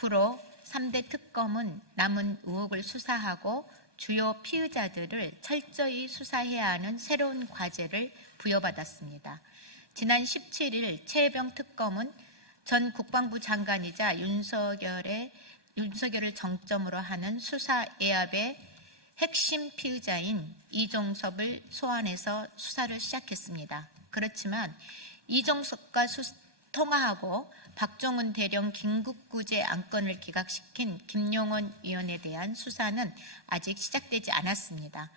앞으로 3대 특검은 남은 의혹을 수사하고 주요 피의자들을 철저히 수사해야 하는 새로운 과제를 부여받았습니다. 지난 17일 최혜병 특검은 전 국방부 장관이자 윤석열을 정점으로 하는 수사 애압의 핵심 피의자인 이종섭을 소환해서 수사를 시작했습니다. 그렇지만 이종섭과 통화하고 박종훈 대령 긴급구제 안건을 기각시킨 김용원 의원에 대한 수사는 아직 시작되지 않았습니다.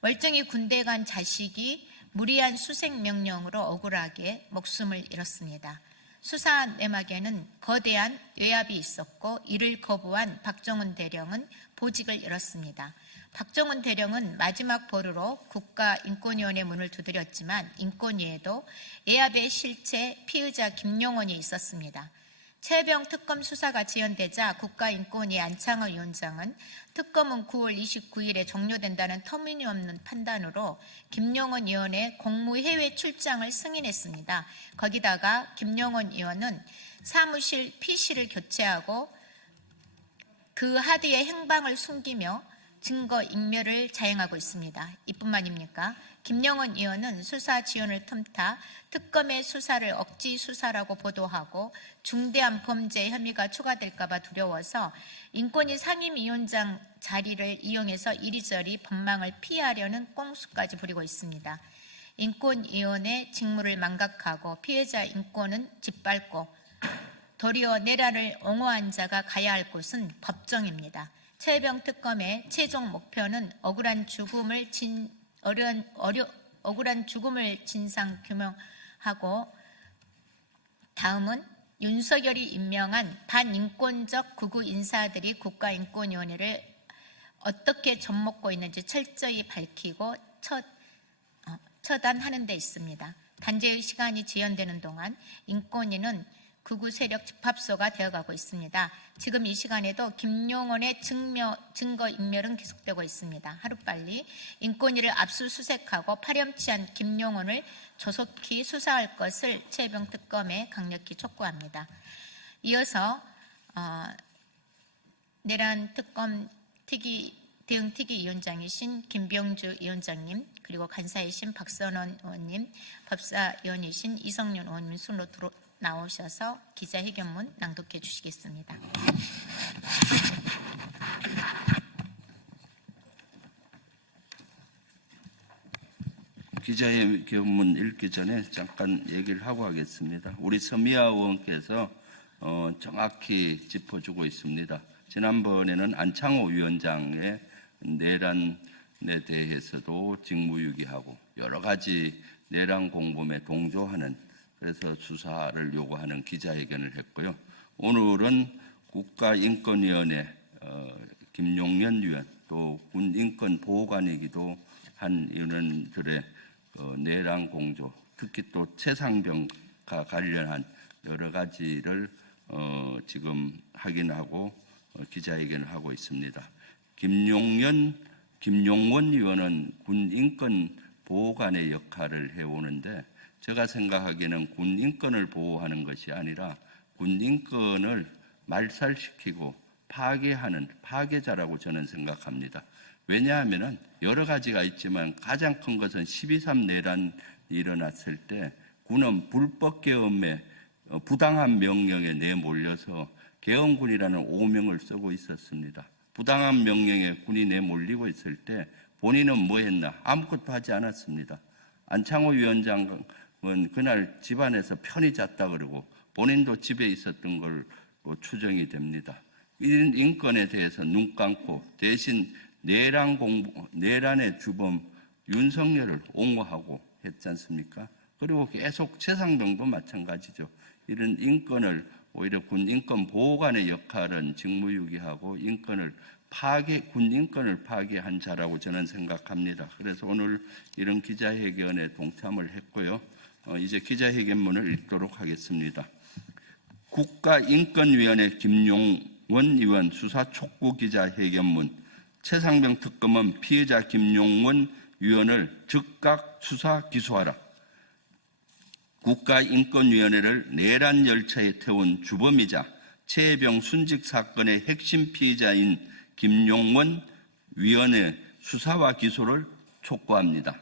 멀쩡히 군대 간 자식이 무리한 수색명령으로 억울하게 목숨을 잃었습니다. 수사 내막에는 거대한 외압이 있었고 이를 거부한 박종훈 대령은 보직을 잃었습니다. 박종훈 대령은 마지막 보루로 국가인권위원회 문을 두드렸지만 인권위에도 애압의 실체 피의자 김용원이 있었습니다. 최혜병 특검 수사가 지연되자 국가인권위 안창호 위원장은 특검은 9월 29일에 종료된다는 터무니없는 판단으로 김용원 의원의 공무 해외 출장을 승인했습니다. 거기다가 김용원 의원은 사무실 PC를 교체하고 그 하드의 행방을 숨기며 증거인멸을 자행하고 있습니다. 이뿐만입니까? 김용원 의원은 수사 지연을 틈타 특검의 수사를 억지 수사라고 보도하고 중대한 범죄 혐의가 추가될까 봐 두려워서 인권위 상임위원장 자리를 이용해서 이리저리 법망을 피하려는 꼼수까지 부리고 있습니다. 인권위원회 직무를 망각하고 피해자 인권은 짓밟고 도리어 내란을 옹호한 자가 가야 할 곳은 법정입니다. 최혜병 특검의 최종 목표는 억울한 죽음을 진상 규명하고 다음은 윤석열이 임명한 반인권적 극우 인사들이 국가인권위원회를 어떻게 접먹고 있는지 철저히 밝히고 처단하는 데 있습니다. 단죄의 시간이 지연되는 동안 인권위는 극우 세력 집합소가 되어가고 있습니다. 지금 이 시간에도 김용원의 증거인멸은 계속되고 있습니다. 하루빨리 인권위를 압수수색하고 파렴치한 김용원을 조속히 수사할 것을 최혜병 특검에 강력히 촉구합니다. 이어서 내란 특검 대응 특위위원장이신 김병주 위원장님, 그리고 간사이신 박선원 의원님, 법사위원이신 이성윤 의원님 순으로 나오셔서 기자회견문 낭독해 주시겠습니다. 기자회견문 읽기 전에 잠깐 얘기를 하고 하겠습니다. 우리 서미아 의원께서 정확히 짚어주고 있습니다. 지난번에는 안창호 위원장의 내란에 대해서도 직무유기하고 여러 가지 내란 공범에 동조하는, 그래서 수사를 요구하는 기자회견을 했고요. 오늘은 국가인권위원회 김용년 위원, 또 군인권보호관이기도 한 위원들의 내란 공조, 특히 또 최상병과 관련한 여러 가지를 지금 확인하고 기자회견을 하고 있습니다. 김용원 위원은 군인권보호관의 역할을 해오는데, 제가 생각하기에는 군인권을 보호하는 것이 아니라 군인권을 말살시키고 파괴하는 파괴자라고 저는 생각합니다. 왜냐하면 여러 가지가 있지만 가장 큰 것은 12.3 내란이 일어났을 때 군은 불법 계엄에 부당한 명령에 내몰려서 계엄군이라는 오명을 쓰고 있었습니다. 부당한 명령에 군이 내몰리고 있을 때 본인은 뭐 했나? 아무것도 하지 않았습니다. 안창호 위원장은 그날 집안에서 편히 잤다 그러고 본인도 집에 있었던 걸로 추정이 됩니다. 이런 인권에 대해서 눈 감고 대신 내란의 주범 윤석열을 옹호하고 했지 않습니까? 그리고 계속 최상병도 마찬가지죠. 이런 인권을 오히려 군인권 보호관의 역할은 직무유기하고 군인권을 파괴한 자라고 저는 생각합니다. 그래서 오늘 이런 기자회견에 동참을 했고요. 이제 기자회견문을 읽도록 하겠습니다. 국가인권위원회 김용원 의원 수사 촉구 기자회견문. 최상병 특검은 피해자 김용원 의원을 즉각 수사 기소하라. 국가인권위원회를 내란 열차에 태운 주범이자 최혜병 순직 사건의 핵심 피의자인 김용원 위원의 수사와 기소를 촉구합니다.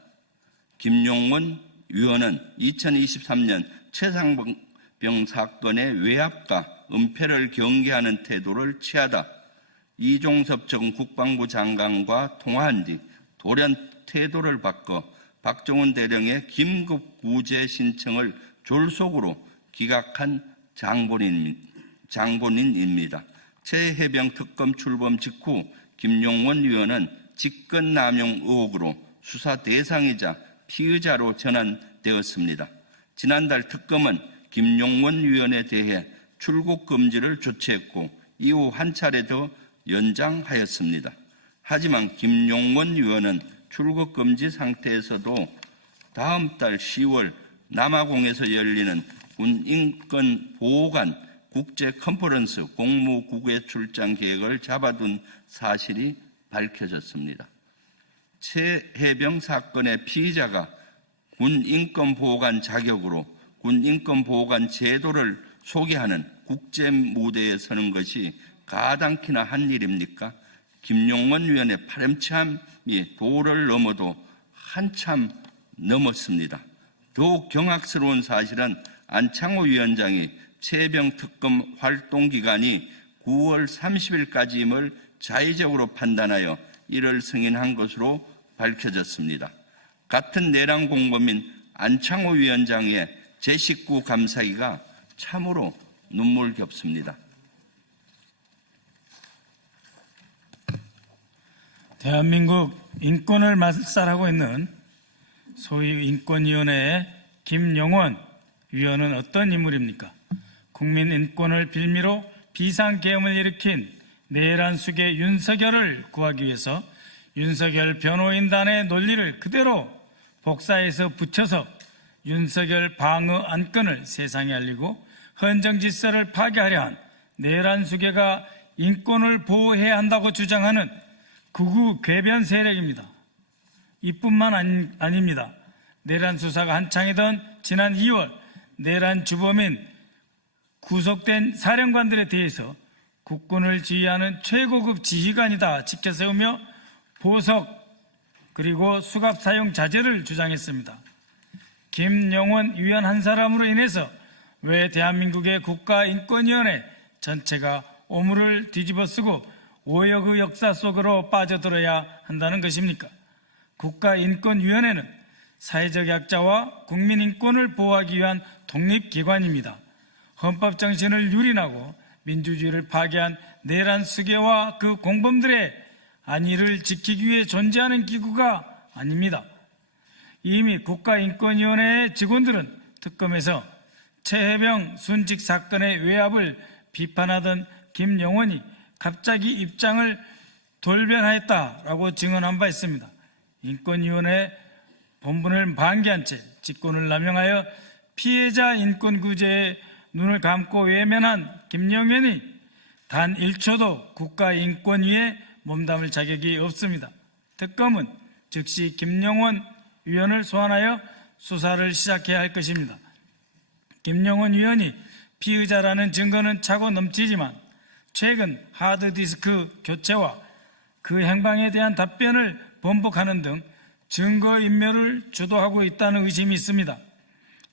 김용원 위원은 2023년 최상병 사건의 외압과 은폐를 경계하는 태도를 취하다 이종섭 전 국방부 장관과 통화한 뒤 돌연 태도를 바꿔 박정훈 대령의 긴급 구제 신청을 졸속으로 기각한 장본인입니다. 최혜병 특검 출범 직후 김용원 위원은 직권남용 의혹으로 수사 대상이자 피의자로 전환되었습니다. 지난달 특검은 김용원 위원에 대해 출국 금지를 조치했고 이후 한 차례 더 연장하였습니다. 하지만 김용원 위원은 출국 금지 상태에서도 다음 달 10월 남아공에서 열리는 군인권보호관 국제 컨퍼런스 공무국외 출장 계획을 잡아둔 사실이 밝혀졌습니다. 최혜병 사건의 피의자가 군인권보호관 자격으로 군인권보호관 제도를 소개하는 국제 무대에 서는 것이 가당키나 한 일입니까? 김용원 위원의 파렴치함이 도를 넘어도 한참 넘었습니다. 더욱 경악스러운 사실은 안창호 위원장이 최혜병 특검 활동 기간이 9월 30일까지임을 자의적으로 판단하여 이를 승인한 것으로 밝혀졌습니다. 같은 내란 공범인 안창호 위원장의 제19 감사기가 참으로 눈물겹습니다. 대한민국 인권을 말살하고 있는 소위 인권위원회의 김용원 위원은 어떤 인물입니까? 국민 인권을 빌미로 비상계엄을 일으킨 내란 수계 윤석열을 구하기 위해서 윤석열 변호인단의 논리를 그대로 복사해서 붙여서 윤석열 방어 안건을 세상에 알리고 헌정질서를 파괴하려 한 내란 수계가 인권을 보호해야 한다고 주장하는 극우 궤변 세력입니다. 이뿐만 아닙니다. 내란 수사가 한창이던 지난 2월 내란 주범인 구속된 사령관들에 대해서 국군을 지휘하는 최고급 지휘관이다 지켜세우며 보석 그리고 수갑 사용 자제를 주장했습니다. 김용원 위원 한 사람으로 인해서 왜 대한민국의 국가인권위원회 전체가 오물을 뒤집어쓰고 오역의 역사 속으로 빠져들어야 한다는 것입니까? 국가인권위원회는 사회적 약자와 국민인권을 보호하기 위한 독립기관입니다. 헌법 정신을 유린하고 민주주의를 파괴한 내란 수괴와 그 공범들의 안위를 지키기 위해 존재하는 기구가 아닙니다. 이미 국가인권위원회의 직원들은 특검에서 최혜병 순직 사건의 외압을 비판하던 김용원이 갑자기 입장을 돌변하였다라고 증언한 바 있습니다. 인권위원회 본분을 방기한 채 직권을 남용하여 피해자 인권구제에 눈을 감고 외면한 김용원이 단 1초도 국가인권위에 몸담을 자격이 없습니다. 특검은 즉시 김용원 위원을 소환하여 수사를 시작해야 할 것입니다. 김용원 위원이 피의자라는 증거는 차고 넘치지만 최근 하드디스크 교체와 그 행방에 대한 답변을 번복하는 등 증거인멸을 주도하고 있다는 의심이 있습니다.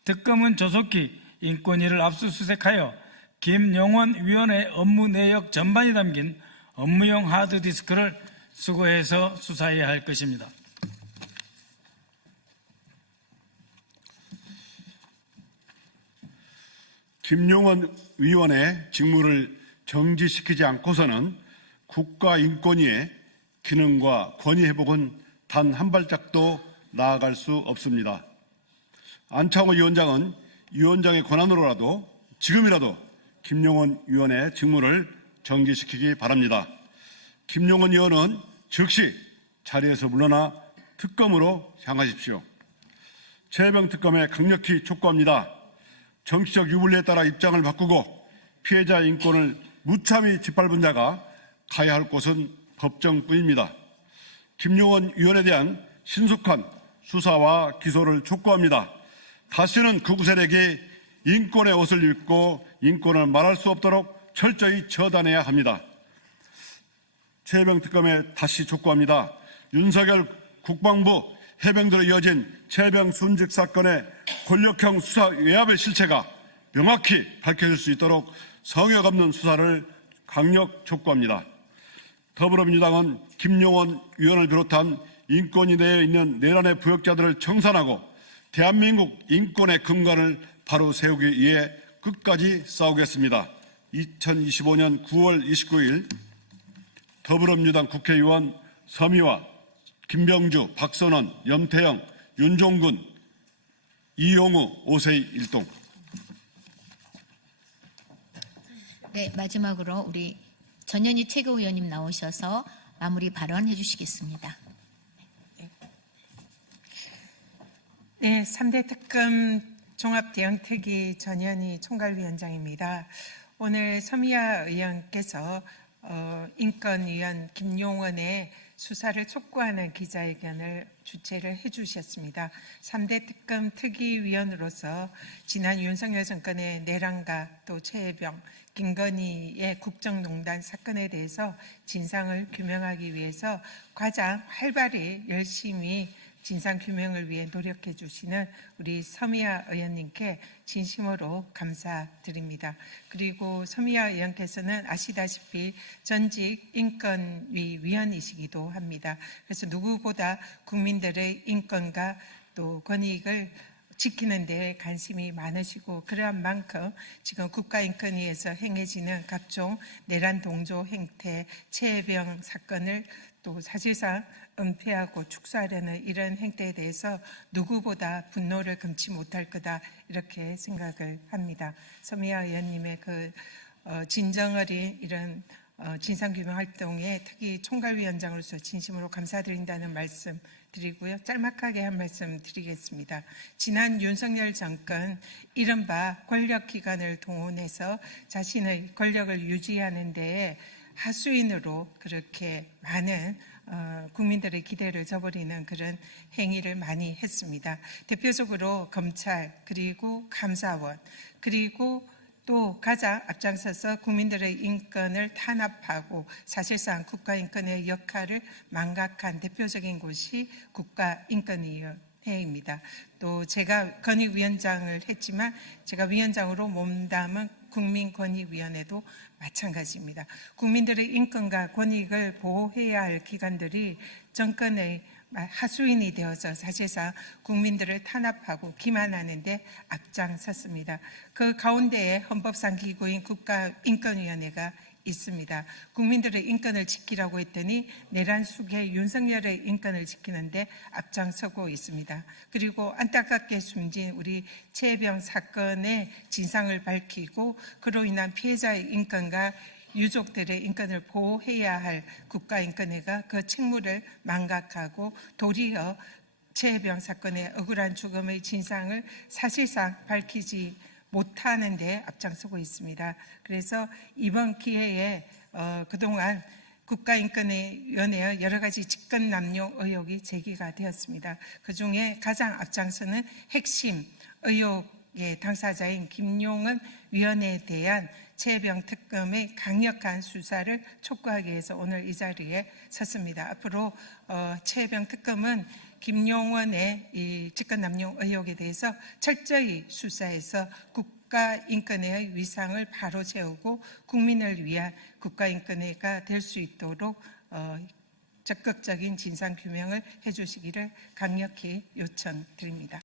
특검은 조속히 인권위를 압수수색하여 김용원 위원의 업무 내역 전반이 담긴 업무용 하드디스크를 수거해서 수사해야 할 것입니다. 김용원 위원의 직무를 정지시키지 않고서는 국가인권위의 기능과 권위 회복은 단 한 발짝도 나아갈 수 없습니다. 안창호 위원장은 위원장의 권한으로라도 지금이라도 김용원 위원의 직무를 정지시키기 바랍니다. 김용원 위원은 즉시 자리에서 물러나 특검으로 향하십시오. 최혜병 특검에 강력히 촉구합니다. 정치적 유불리에 따라 입장을 바꾸고 피해자 인권을 무참히 짓밟은 자가 가야 할 곳은 법정뿐입니다. 김용원 위원에 대한 신속한 수사와 기소를 촉구합니다. 다시는 극우 세력이 인권의 옷을 입고 인권을 말할 수 없도록 철저히 처단해야 합니다. 최해병 특검에 다시 촉구합니다. 윤석열 국방부 해병대로 이어진 최해병 순직 사건의 권력형 수사 외압의 실체가 명확히 밝혀질 수 있도록 성역 없는 수사를 강력 촉구합니다. 더불어민주당은 김용원 의원을 비롯한 인권위 내에 있는 내란의 부역자들을 청산하고 대한민국 인권의 근간을 바로 세우기 위해 끝까지 싸우겠습니다. 2025년 9월 29일 더불어민주당 국회의원 서미화, 김병주, 박선원, 염태영, 윤종군, 이용우, 오세희 일동. 네, 마지막으로 우리 전현희 최고위원님 나오셔서 마무리 발언해 주시겠습니다. 네, 3대 특검 종합대응특위 전현희 총괄위원장입니다. 오늘 서미화 의원께서 인권위원 김용원의 수사를 촉구하는 기자회견을 주최를 해주셨습니다. 3대 특검 특위위원으로서 지난 윤석열 정권의 내란과 또 최해병, 김건희의 국정농단 사건에 대해서 진상을 규명하기 위해서 가장 활발히 열심히 진상규명을 위해 노력해 주시는 우리 서미화 의원님께 진심으로 감사드립니다. 그리고 서미화 의원께서는 아시다시피 전직 인권위 위원이시기도 합니다. 그래서 누구보다 국민들의 인권과 또 권익을 지키는 데 관심이 많으시고 그러한 만큼 지금 국가인권위에서 행해지는 각종 내란 동조 행태, 최해병 사건을 또 사실상 은폐하고 축소하려는 이런 행태에 대해서 누구보다 분노를 금치 못할 거다 이렇게 생각을 합니다. 서미화 의원님의 그 진정어린 이런 진상규명 활동에 특히 총괄위원장으로서 진심으로 감사드린다는 말씀 드리고요. 짤막하게 한 말씀 드리겠습니다. 지난 윤석열 정권 이른바 권력기관을 동원해서 자신의 권력을 유지하는 데에 하수인으로 그렇게 많은 국민들의 기대를 저버리는 그런 행위를 많이 했습니다. 대표적으로 검찰 그리고 감사원 그리고 또 가장 앞장서서 국민들의 인권을 탄압하고 사실상 국가인권의 역할을 망각한 대표적인 곳이 국가인권위원회입니다. 또 제가 건의위원장을 했지만 제가 위원장으로 몸담은 국민권익위원회도 마찬가지입니다. 국민들의 인권과 권익을 보호해야 할 기관들이 정권의 하수인이 되어서 사실상 국민들을 탄압하고 기만하는 데 앞장섰습니다. 그 가운데에 헌법상 기구인 국가인권위원회가 있습니다. 국민들의 인권을 지키라고 했더니 내란 속에 윤석열의 인권을 지키는데 앞장서고 있습니다. 그리고 안타깝게 숨진 우리 최해병 사건의 진상을 밝히고 그로 인한 피해자의 인권과 유족들의 인권을 보호해야 할 국가인권회가 그 책무를 망각하고 도리어 최해병 사건의 억울한 죽음의 진상을 사실상 밝히지 못하는 데 앞장서고 있습니다. 그래서 이번 기회에 그동안 국가인권위원회의 여러 가지 직권남용 의혹이 제기가 되었습니다. 그중에 가장 앞장서는 핵심 의혹의 당사자인 김용원 위원에 대한 최해병 특검의 강력한 수사를 촉구하기 위해서 오늘 이 자리에 섰습니다. 앞으로 최해병 특검은 김용원의 이 직권남용 의혹에 대해서 철저히 수사해서 국가인권회의 위상을 바로 세우고 국민을 위한 국가인권회가 될 수 있도록 적극적인 진상규명을 해주시기를 강력히 요청드립니다.